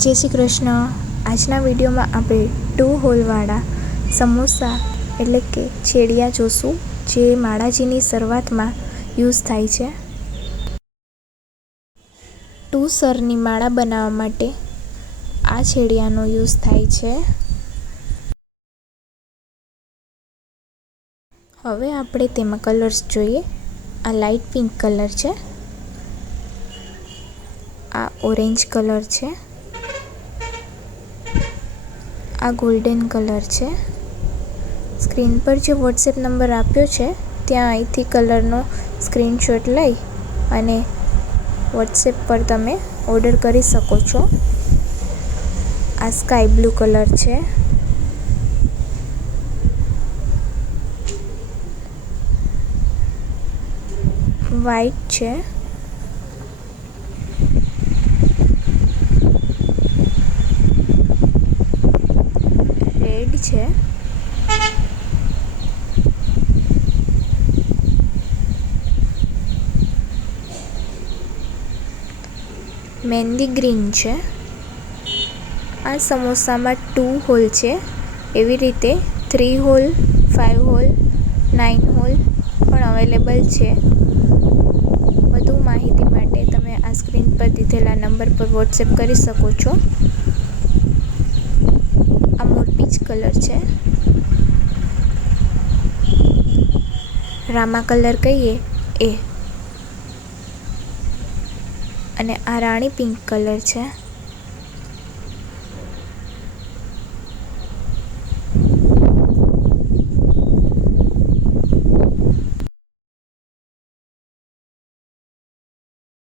जय श्री कृष्ण। आजना वीडियो में आप 2 होलवाड़ा समोसा एटले के छेड़िया जोशू जे माड़ाजीनी शरूआत में यूज थाय छे। 2 सरनी माळा बनावा माटे आ छेड़ियानो यूज थाय छे। हवे आपणे तेमां कलर्स जोईए। आ लाइट पिंक कलर छे, आ ऑरेंज कलर छे, आ गोल्डन कलर छे। स्क्रीन पर जो व्हाट्सएप नंबर आप्यो छे त्यां અહીંથી कलरनो स्क्रीनशॉट लई अने व्हाट्सएप पर तमे ऑर्डर करी शको छो। आ स्काय ब्लू कलर छे, व्हाइट छे, रेड छे, मेहंदी ग्रीन छे। आ समोसा में 2 होल छे, एवी रीते 3 होल, 5 होल, 9 होल पण अवेलेबल छे। વધુ માહિતી માટે તમે આ સ્ક્રીન પર દીધેલા નંબર પર વોટ્સએપ કરી શકો છો। આ મોરપીચ કલર છે, રામા કલર કહીએ એ, અને આ રાણી પિંક કલર છે।